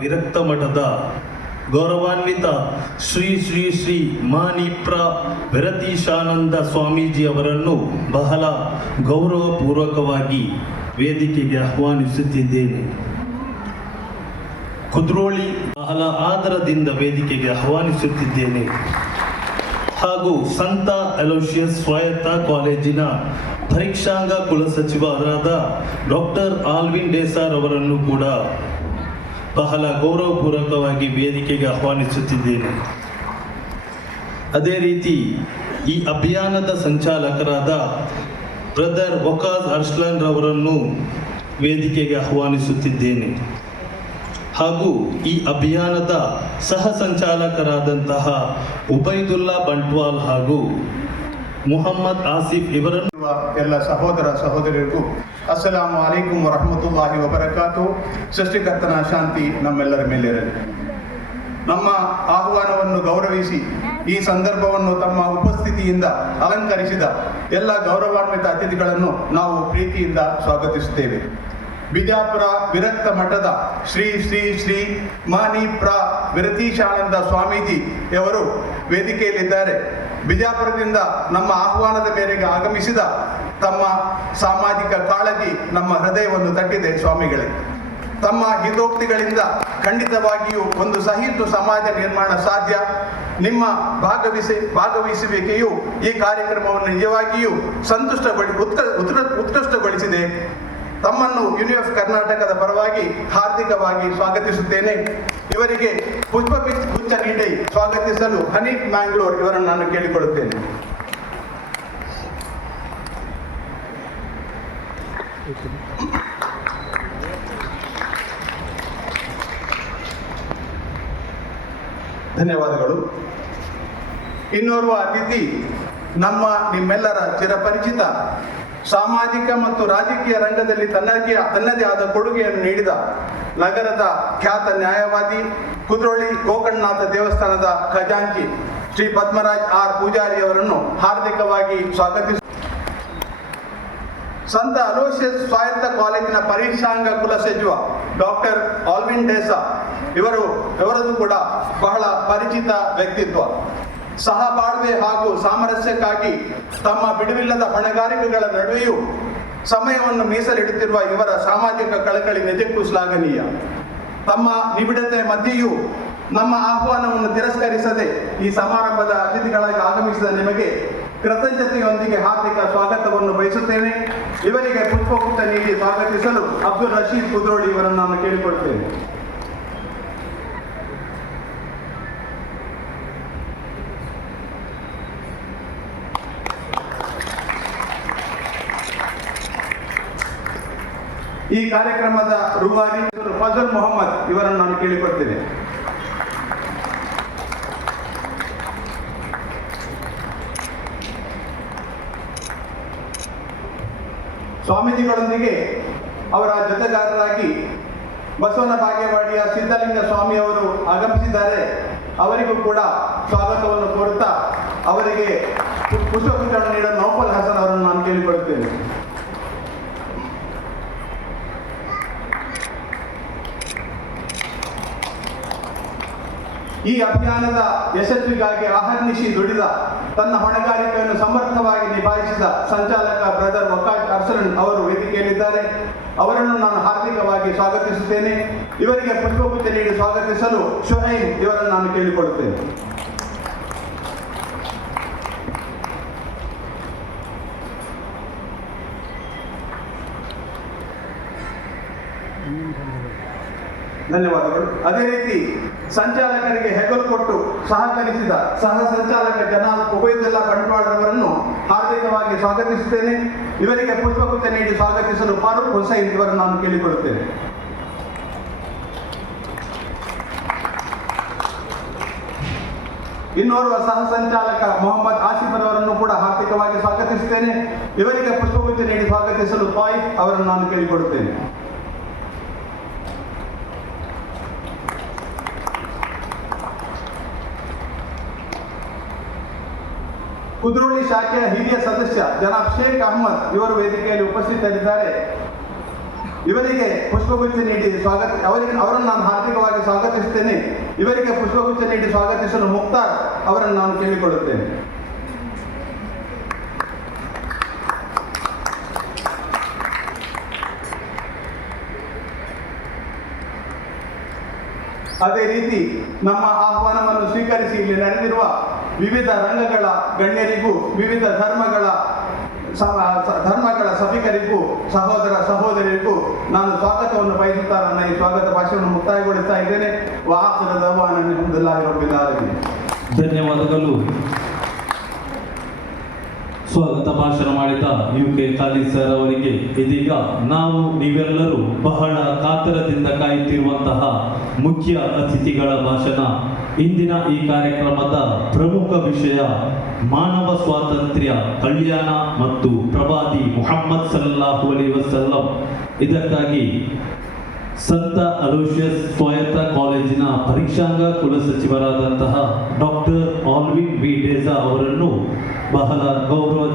ವಿರಕ್ತ ಮಠದ ಗೌರವಾನ್ವಿತ ಶ್ರೀ ಶ್ರೀ ಶ್ರೀ ಮಾನಿಪ್ರ ವಿರತೀಶಾನಂದ ಸ್ವಾಮೀಜಿ ಅವರನ್ನು ಬಹಳ ಗೌರವಪೂರ್ವಕವಾಗಿ ವೇದಿಕೆಗೆ ಆಹ್ವಾನಿಸುತ್ತಿದ್ದೇನೆ. ಕುದ್ರೋಳಿ ಬಹಳ ಆದರದಿಂದ ವೇದಿಕೆಗೆ ಆಹ್ವಾನಿಸುತ್ತಿದ್ದೇನೆ. ಹಾಗೂ ಸಂತ ಅಲೋಷಿಯಸ್ ಸ್ವಾಯತ್ತ ಕಾಲೇಜಿನ ಪರೀಕ್ಷಾಂಗ ಕುಲಸಚಿವರಾದ ಡಾಕ್ಟರ್ ಆಲ್ವಿನ್ ಡೇಸಾರ್ ಅವರನ್ನು ಕೂಡ ಬಹಳ ಗೌರವಪೂರ್ವಕವಾಗಿ ವೇದಿಕೆಗೆ ಆಹ್ವಾನಿಸುತ್ತಿದ್ದೇನೆ. ಅದೇ ರೀತಿ ಈ ಅಭಿಯಾನದ ಸಂಚಾಲಕರಾದ ಬ್ರದರ್ ವಕಾಸ್ ಅರ್ಸ್ಲಾನ್ ರವರನ್ನು ವೇದಿಕೆಗೆ ಆಹ್ವಾನಿಸುತ್ತಿದ್ದೇನೆ. ಹಾಗೂ ಈ ಅಭಿಯಾನದ ಸಹ ಸಂಚಾಲಕರಾದಂತಹ ಉಬೈದುಲ್ಲಾ ಬಂಟ್ವಾಲ್ ಹಾಗೂ ಮುಹಮ್ಮದ್ ಆಸಿಫ್ ಇವರನ್ನು ಎಲ್ಲ ಸಹೋದರ ಸಹೋದರಿಯರಿಗೂ ಅಸ್ಸಲಾಮು ಅಲೈಕುಂ ವರಹಮತುಲ್ಲಾಹಿ ವಬರಕಾತು ಸೃಷ್ಟಿಕರ್ತನ ಶಾಂತಿ ನಮ್ಮೆಲ್ಲರ ಮೇಲಿರಲಿ. ನಮ್ಮ ಆಹ್ವಾನವನ್ನು ಗೌರವಿಸಿ, ಈ ಸಂದರ್ಭವನ್ನು ತಮ್ಮ ಉಪಸ್ಥಿತಿಯಿಂದ ಅಲಂಕರಿಸಿದ ಎಲ್ಲ ಗೌರವಾನ್ವಿತ ಅತಿಥಿಗಳನ್ನು ನಾವು ಪ್ರೀತಿಯಿಂದ ಸ್ವಾಗತಿಸುತ್ತೇವೆ. ಬಿಜಾಪುರ ವಿರಕ್ತ ಮಠದ ಶ್ರೀ ಶ್ರೀ ಶ್ರೀ ಮಾನಿಪ್ರ ವಿರತೀಶಾನಂದ ಸ್ವಾಮೀಜಿಯವರು ವೇದಿಕೆಯಲ್ಲಿದ್ದಾರೆ. ಬಿಜಾಪುರದಿಂದ ನಮ್ಮ ಆಹ್ವಾನದ ಮೇರೆಗೆ ಆಗಮಿಸಿದ ತಮ್ಮ ಸಾಮಾಜಿಕ ಕಾಳಜಿ ನಮ್ಮ ಹೃದಯವನ್ನು ತಟ್ಟಿದೆ ಸ್ವಾಮಿಗಳೇ. ತಮ್ಮ ಹಿತೋಕ್ತಿಗಳಿಂದ ಖಂಡಿತವಾಗಿಯೂ ಒಂದು ಸಹಿತು ಸಮಾಜ ನಿರ್ಮಾಣ ಸಾಧ್ಯ. ನಿಮ್ಮ ಭಾಗವಹಿಸಿ ಭಾಗವಹಿಸುವಿಕೆಯು ಈ ಕಾರ್ಯಕ್ರಮವನ್ನು ನಿಜವಾಗಿಯೂ ಸಂತುಷ್ಟಗೊಳಿ, ಉತ್ಕ, ಉತ್ಕ- ಉತ್ಕೃಷ್ಟಗೊಳಿಸಿದೆ. ತಮ್ಮನ್ನು ಯೂನಿಯನ್ ಕರ್ನಾಟಕದ ಪರವಾಗಿ ಹಾರ್ದಿಕವಾಗಿ ಸ್ವಾಗತಿಸುತ್ತೇನೆ. ಇವರಿಗೆ ಪುಷ್ಪ ಗುಚ್ಛ ನೀಡಿ ಸ್ವಾಗತಿಸಲು ಹನೀಫ್ ಮ್ಯಾಂಗ್ಳೂರ್ ಇವರನ್ನು ನಾನು ಕೇಳಿಕೊಳ್ಳುತ್ತೇನೆ. ಧನ್ಯವಾದಗಳು. ಇನ್ನೋರ್ವ ಅತಿಥಿ, ನಮ್ಮ ನಿಮ್ಮೆಲ್ಲರ ಚಿರಪರಿಚಿತ ಸಾಮಾಜಿಕ ಮತ್ತು ರಾಜಕೀಯ ರಂಗದಲ್ಲಿ ತನ್ನದೇ ತನ್ನದೇ ಆದ ಕೊಡುಗೆಯನ್ನು ನೀಡಿದ ನಗರದ ಖ್ಯಾತ ನ್ಯಾಯವಾದಿ ಕುದ್ರೋಳಿ ಗೋಕರ್ಣನಾಥ ದೇವಸ್ಥಾನದ ಖಜಾಂಚಿ ಶ್ರೀ ಪದ್ಮರಾಜ್ ಆರ್ ಪೂಜಾರಿ ಅವರನ್ನು ಹಾರ್ದಿಕವಾಗಿ ಸ್ವಾಗತಿಸ ಸಂತ ಅಲೋಷಿಯಸ್ ಸ್ವಾಯತ್ತ ಕಾಲೇಜಿನ ಪರೀಕ್ಷಾಂಗ ಕುಲಸಚಿವ ಡಾಕ್ಟರ್ ಆಲ್ವಿನ್ ಡೇಸಾ ಇವರು, ಇವರದು ಕೂಡ ಬಹಳ ಪರಿಚಿತ ವ್ಯಕ್ತಿತ್ವ. ಸಹಬಾಳ್ವೆ ಹಾಗೂ ಸಾಮರಸ್ಯಕ್ಕಾಗಿ ತಮ್ಮ ಬಿಡುವಿಲ್ಲದ ಹೊಣೆಗಾರಿಕೆಗಳ ನಡುವೆಯೂ ಸಮಯವನ್ನು ಮೀಸಲಿಡುತ್ತಿರುವ ಇವರ ಸಾಮಾಜಿಕ ಕಳಕಳಿ ನಿಜಕ್ಕೂ ಶ್ಲಾಘನೀಯ. ತಮ್ಮ ನಿಬಿಡತೆ ಮಧ್ಯೆಯೂ ನಮ್ಮ ಆಹ್ವಾನವನ್ನು ತಿರಸ್ಕರಿಸದೆ ಈ ಸಮಾರಂಭದ ಅತಿಥಿಗಳಾಗಿ ಆಗಮಿಸಿದ ನಿಮಗೆ ಕೃತಜ್ಞತೆಯೊಂದಿಗೆ ಹಾರ್ದಿಕ ಸ್ವಾಗತವನ್ನು ಬಯಸುತ್ತೇನೆ. ಇವರಿಗೆ ಪುಷ್ಪಗುಚ್ಛ ನೀಡಿ ಸ್ವಾಗತಿಸಲು ಅಬ್ದುಲ್ ರಶೀದ್ ಕುದ್ರೋಳಿ ಇವರನ್ನು ನಾನು ಕೇಳಿಕೊಳ್ಳುತ್ತೇನೆ ಈ ಕಾರ್ಯಕ್ರಮದ ರೂವಾರಿ ಫಜಲ್ ಮೊಹಮ್ಮದ್. ಇವರನ್ನು ನಾನು ಕೇಳಿಕೊಳ್ತೇನೆ ಸ್ವಾಮೀಜಿಗಳೊಂದಿಗೆ ಅವರ ಜೊತೆಗಾರರಾಗಿ ಬಸವನ ಬಾಗೇವಾಡಿಯ ಸಿದ್ಧಲಿಂಗ ಸ್ವಾಮಿ ಅವರು ಆಗಮಿಸಿದ್ದಾರೆ. ಅವರಿಗೂ ಕೂಡ ಸ್ವಾಗತವನ್ನು ಕೋರುತ್ತಾ ಅವರಿಗೆ ಪುಷ್ಪ ಪುಷ್ಪಗುಚ್ಛವನ್ನು ನೀಡಲು ನೌಫಲ್ ಹಸನ್ ಅವರನ್ನು ನಾನು ಕೇಳಿಕೊಳ್ಳುತ್ತೇನೆ ಈ ಅಭಿಯಾನದ ಯಶಸ್ವಿಗಾಗಿ ಅಹರ್ನಿಶಿ ದುಡಿದ ತನ್ನ ಹೊಣೆಗಾರಿಕೆಯನ್ನು ಸಮರ್ಥವಾಗಿ ನಿಭಾಯಿಸಿದ ಸಂಚಾಲಕ ಬ್ರದರ್ ವಕಾಶ್ ಅರ್ಸರನ್ ಅವರು ವೇದಿಕೆಯಲ್ಲಿದ್ದಾರೆ. ಅವರನ್ನು ನಾನು ಹಾರ್ದಿಕವಾಗಿ ಸ್ವಾಗತಿಸುತ್ತೇನೆ. ಇವರಿಗೆ ಪುಷ್ಪಗುಚ್ಛ ನೀಡಿ ಸ್ವಾಗತಿಸಲು ಶುಹೈನ್ ಇವರನ್ನು ನಾನು ಕೇಳಿಕೊಳ್ಳುತ್ತೇನೆ. ಧನ್ಯವಾದಗಳು. ಅದೇ ರೀತಿ ಸಂಚಾಲಕರಿಗೆ ಹೆಗಲು ಕೊಟ್ಟು ಸಹಕರಿಸಿದ ಸಹ ಸಂಚಾಲಕ ಜನಾಲ್ ಉಭಯದೆಲ್ಲ ಬಂಟ್ವಾಳರವರನ್ನು ಹಾರ್ದಿಕವಾಗಿ ಸ್ವಾಗತಿಸುತ್ತೇನೆ. ಇವರಿಗೆ ಪುಷ್ಪಗುಚ್ಛ ನೀಡಿ ಸ್ವಾಗತಿಸಲು ಫಾರೂಕ್ ಹುಸೈನ್ ಇವರನ್ನು ನಾನು ಕೇಳಿಕೊಳ್ಳುತ್ತೇನೆ. ಇನ್ನೋರ್ವ ಸಹ ಸಂಚಾಲಕ ಮೊಹಮ್ಮದ್ ಆಸಿಫ್ ಅವರನ್ನು ಕೂಡ ಹಾರ್ದಿಕವಾಗಿ ಸ್ವಾಗತಿಸುತ್ತೇನೆ. ಇವರಿಗೆ ಪುಷ್ಪಗುಚ್ಛ ನೀಡಿ ಸ್ವಾಗತಿಸಲು ಪಾಯ್ ಅವರನ್ನು ನಾನು ಕೇಳಿಕೊಡುತ್ತೇನೆ ಕುದ್ರೋಳಿ ಶಾಖೆಯ ಹಿರಿಯ ಸದಸ್ಯ ಜನಾಬ್ ಶೇಖ್ ಅಹಮದ್ ಇವರು ವೇದಿಕೆಯಲ್ಲಿ ಉಪಸ್ಥಿತರಿದ್ದಾರೆ. ಇವರಿಗೆ ಪುಷ್ಪಗುಚ್ಛ ನೀಡಿ ಸ್ವಾಗತ, ಅವರಿಗೆ, ಅವರನ್ನು ನಾನು ಹಾರ್ದಿಕವಾಗಿ ಸ್ವಾಗತಿಸುತ್ತೇನೆ ಇವರಿಗೆ ಪುಷ್ಪಗುಚ್ಛ ನೀಡಿ ಸ್ವಾಗತಿಸಲು ಮುಕ್ತಾರ್ ಅವರನ್ನು ನಾನು ಕೇಳಿಕೊಳ್ಳುತ್ತೇನೆ. ಅದೇ ರೀತಿ ನಮ್ಮ ಆಹ್ವಾನವನ್ನು ಸ್ವೀಕರಿಸಿ ಇಲ್ಲಿ ನೆರೆದಿರುವ ವಿವಿಧ ರಂಗಗಳ ಗಣ್ಯರಿಗೂ, ವಿವಿಧ ಧರ್ಮಗಳ ಧರ್ಮಗಳ ಸಭಿಕರಿಗೂ, ಸಹೋದರ ಸಹೋದರಿಗೂ ನಾನು ಸ್ವಾಗತವನ್ನು ಬಯಸುತ್ತಾ ನನ್ನ ಈ ಸ್ವಾಗತ ಭಾಷಣವನ್ನು ಮುಕ್ತಾಯಗೊಳಿಸ್ತಾ ಇದ್ದೇನೆ. ವಾಹನದ ಧನ್ಯವಾದಗಳು. ಸ್ವಾಗತ ಭಾಷಣ ಮಾಡಿದ ಯು ಕೆ ಖಾಲಿದ್ ಸರ್ ಅವರಿಗೆ ಇದೀಗ ನಾವು ನೀವೆಲ್ಲರೂ ಬಹಳ ಕಾತರದಿಂದ ಕಾಯುತ್ತಿರುವಂತಹ ಮುಖ್ಯ ಅತಿಥಿಗಳ ಭಾಷಣ. ಇಂದಿನ ಈ ಕಾರ್ಯಕ್ರಮದ ಪ್ರಮುಖ ವಿಷಯ ಮಾನವ ಸ್ವಾತಂತ್ರ್ಯ, ಕಲ್ಯಾಣ ಮತ್ತು ಪ್ರವಾದಿ ಮುಹಮ್ಮದ್ ಸಲ್ಲಾಹು ಅಲಿ ವಸಲ್ಲಂ. ಇದಕ್ಕಾಗಿ ಸಂತ ಅಲೋಷಿಯಸ್ ಸ್ವಾಯತ್ತ ಕಾಲೇಜಿನ ಪರೀಕ್ಷಾಂಗ ಕುಲಸಚಿವರಾದಂತಹ ಡಾಕ್ಟರ್ ಆಲ್ವಿನ್ ವಿ ಡೇಸಾ ಅವರನ್ನು ಬಹಳ ಗೌರವದಿಂದ